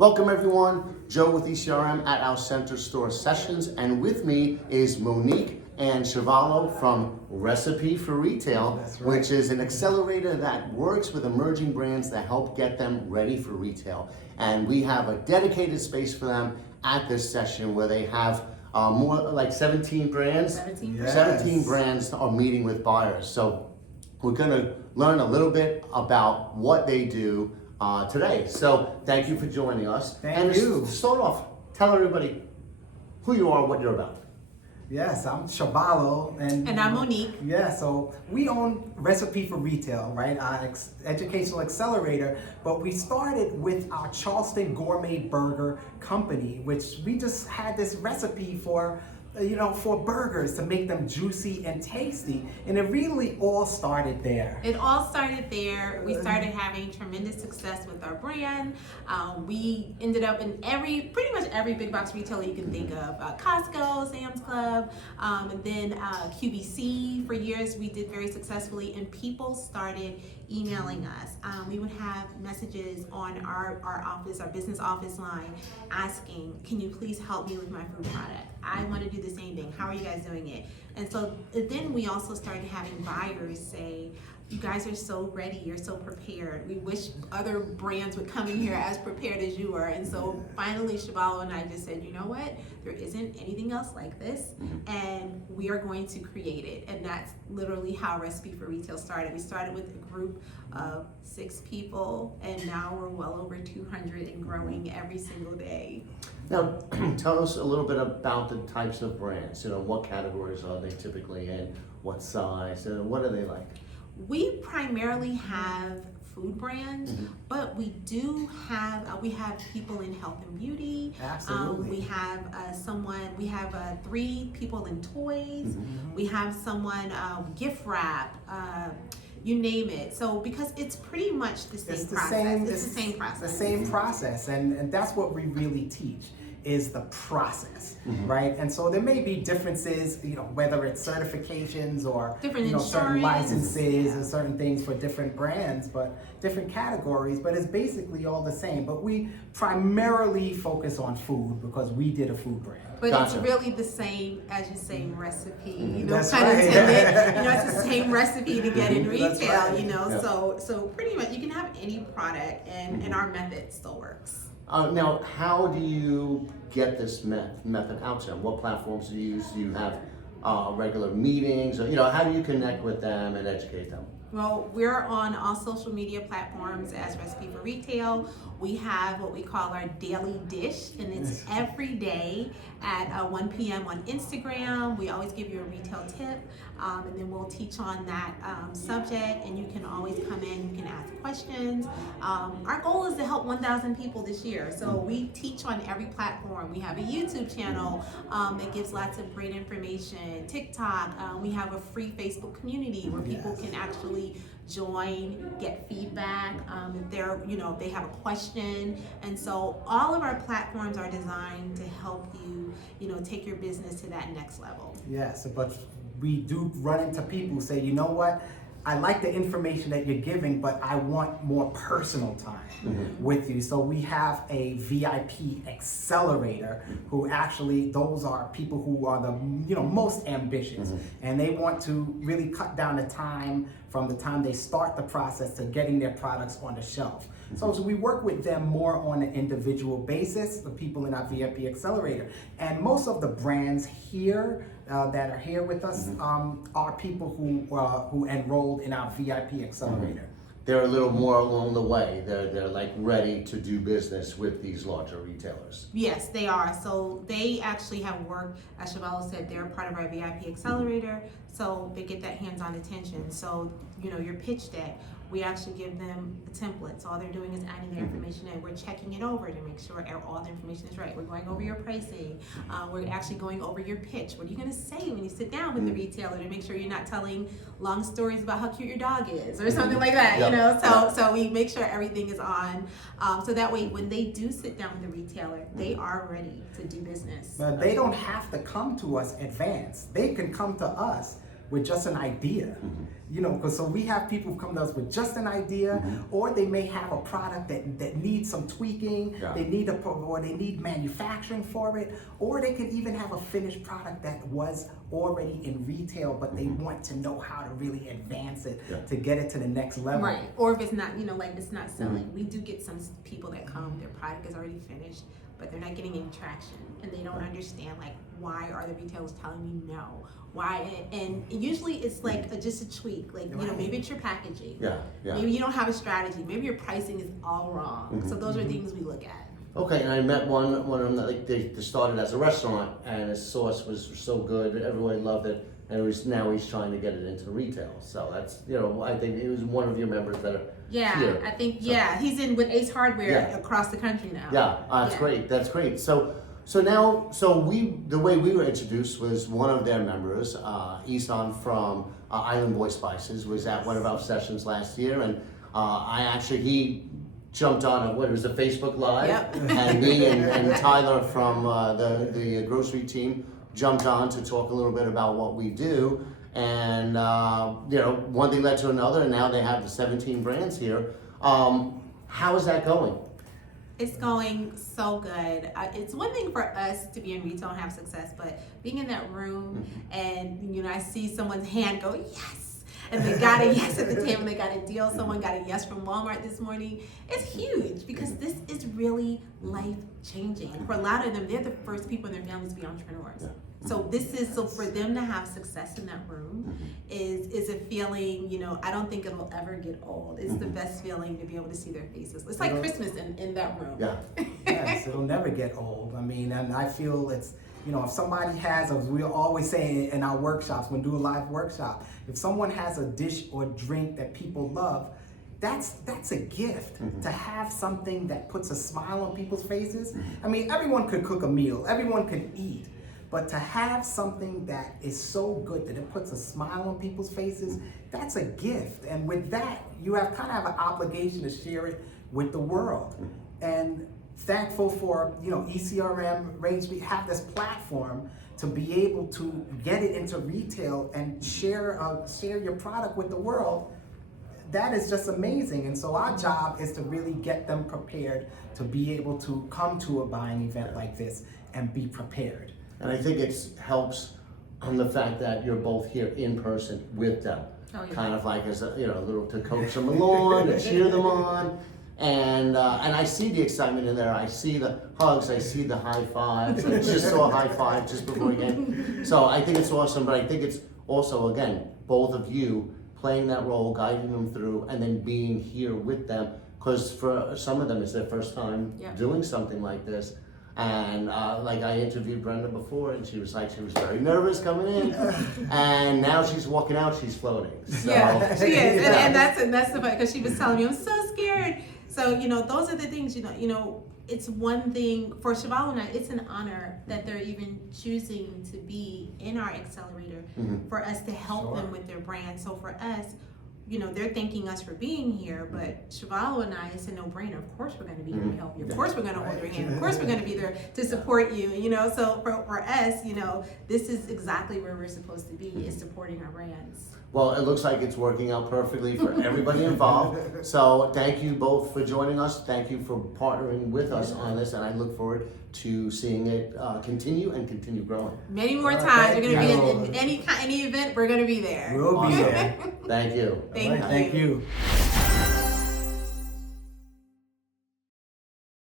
Welcome everyone, Joe with ECRM at our Center Store Sessions, and with me is Monique and Chevalo from Recipe for Retail, That's right. which is an accelerator that works with emerging brands that help get them ready for retail. And we have a dedicated space for them at this session where they have more like 17 brands. 17 Yes. 17 brands are meeting with buyers. So we're gonna learn a little bit about what they do today. So thank you for joining us. Thank you. To start off, tell everybody who you are, what you're about. Yes, I'm Chevalo, And I'm Monique. Yeah, so we own Recipe for Retail, right? Our educational accelerator, but we started with our Charleston Gourmet Burger Company, which we just had this recipe for burgers to make them juicy and tasty. And it really all started there. It all started there. We started having tremendous success with our brand. We ended up in pretty much every big box retailer you can think of. Costco, Sam's Club, and then QVC for years we did very successfully, and people started emailing us. We would have messages on our office, our business office line, asking, can you please help me with my food product? I want to do the same thing. How are you guys doing it? And so then we also started having buyers say, you guys are so ready, you're so prepared. We wish other brands would come in here as prepared as you are. And so finally, Chevalo and I just said, you know what? There isn't anything else like this, and we are going to create it. And that's literally how Recipe for Retail started. We started with a group of 6 people, and now we're well over 200 and growing every single day. Now, tell us a little bit about the types of brands. What categories are they typically in? What size? What are they like? We primarily have food brands, but we do have we have people in health and beauty. Absolutely. We have 3 people in toys. We have someone gift wrap. You name it. So because it's pretty much the same process. It's the same process. The same process, and that's what we really teach, is the process, right? And so there may be differences, whether it's certifications or Different certain insurance. licenses and certain things for different brands, but different categories, but it's basically all the same. But we primarily focus on food because we did a food brand. But Gotcha. it's really the same, as you say, recipe, That's pun right. intended. It's the same recipe to get in That's retail, right. Yeah. So pretty much you can have any product, and our method still works. Now, how do you get this method out to them? What platforms do you use? Do you have regular meetings? Or, how do you connect with them and educate them? Well, we're on all social media platforms as Recipe for Retail. We have what we call our daily dish, and it's every day at 1 p.m. on Instagram. We always give you a retail tip, and then we'll teach on that subject, and you can always come in, you can ask questions. Our goal is to help 1,000 people this year, so we teach on every platform. We have a YouTube channel that gives lots of great information, TikTok. We have a free Facebook community where people can actually join, get feedback, if they have a question. And so all of our platforms are designed to help you, take your business to that next level. Yes, but we do run into people who say, you know what? I like the information that you're giving, but I want more personal time with you. So we have a VIP accelerator who actually, those are people who are the most ambitious, and they want to really cut down the time from the time they start the process to getting their products on the shelf. So we work with them more on an individual basis, the people in our VIP accelerator. And most of the brands here that are here with us are people who enrolled in our VIP accelerator. They're a little more along the way. They're like ready to do business with these larger retailers. Yes, they are. So they actually have worked, as Chevalo said, they're part of our VIP accelerator. So they get that hands-on attention. So, your pitch deck, we actually give them a template. So all they're doing is adding their information in. We're checking it over to make sure all the information is right. We're going over your pricing. We're actually going over your pitch. What are you going to say when you sit down with the retailer to make sure you're not telling long stories about how cute your dog is or something like that, So we make sure everything is on. So that way when they do sit down with the retailer, they are ready to do business. But they don't have to come to us advanced. They can come to us with just an idea. You know, because so we have people who come to us with just an idea, or they may have a product that needs some tweaking, they need or they need manufacturing for it, or they could even have a finished product that was already in retail, but they want to know how to really advance it to get it to the next level. Right, or if it's not, you know, like it's not selling. We do get some people that come, their product is already finished, but they're not getting any traction, and they don't understand, like, why are the retailers telling me no? Why? And usually it's like just a tweak, like, you know, maybe it's your packaging. Maybe you don't have a strategy. Maybe your pricing is all wrong. So those are things we look at. Okay, and I met one of them that, like, they started as a restaurant, and his sauce was so good, everyone loved it, and now he's trying to get it into retail. So that's, you know, I think he was one of your members that are here. I think he's in with Ace Hardware across the country now. That's great. That's great. So the way we were introduced was one of their members, Isan from Island Boy Spices, was at one of our sessions last year, and he jumped on a Facebook Live, and me and Tyler from the grocery team jumped on to talk a little bit about what we do, and you know, one thing led to another, and now they have the 17 brands here. How is that going? It's going so good. It's one thing for us to be in retail and have success, but being in that room and, you know, I see someone's hand go, yes, and they got a yes at the table, they got a deal, someone got a yes from Walmart this morning. It's huge because this is really life-changing. For a lot of them, they're the first people in their families to be entrepreneurs. So for them to have success in that room is a feeling, you know, I don't think it'll ever get old. It's the best feeling to be able to see their faces. It's like Christmas in that room. Yes, it'll never get old. I mean, and I feel it's, you know, if somebody has, as we always say in our workshops, when we do a live workshop, if someone has a dish or drink that people love, that's a gift to have something that puts a smile on people's faces. I mean, everyone could cook a meal, everyone could eat. But to have something that is so good that it puts a smile on people's faces, that's a gift. And with that, you kind of have an obligation to share it with the world. And thankful for, you know, ECRM range, we have this platform to be able to get it into retail and share your product with the world. That is just amazing. And so our job is to really get them prepared to be able to come to a buying event like this and be prepared. And I think it helps on the fact that you're both here in person with them. Kind of like as a, you know, a little to coach them along, to cheer them on. And I see the excitement in there. I see the hugs, I see the high fives. I just saw a high five just before again. So I think it's awesome, but I think it's also, again, both of you playing that role, guiding them through, and then being here with them. Because for some of them, it's their first time doing something like this. And like I interviewed Brenda before, and she was very nervous coming in, and now she's walking out, she's floating. So, yeah, she is, and that's the part, because she was telling me I'm so scared. So, you know, those are the things, you know, it's one thing for Chevalo and I, it's an honor that they're even choosing to be in our accelerator for us to help them with their brand. So for us, you know, they're thanking us for being here, but Chevalo and I, it's a no-brainer. Of course we're going to be here to help you. Of course we're going to hold your hand. Of course we're going to be there to support you, you know. So for us, you know, this is exactly where we're supposed to be, is supporting our brands. Well, it looks like it's working out perfectly for everybody involved. So thank you both for joining us. Thank you for partnering with us on this, and I look forward to seeing it continue growing. Many more times. We're going to be in any event. We're going to be there. We'll be there. Thank you. Thank you. Thank you.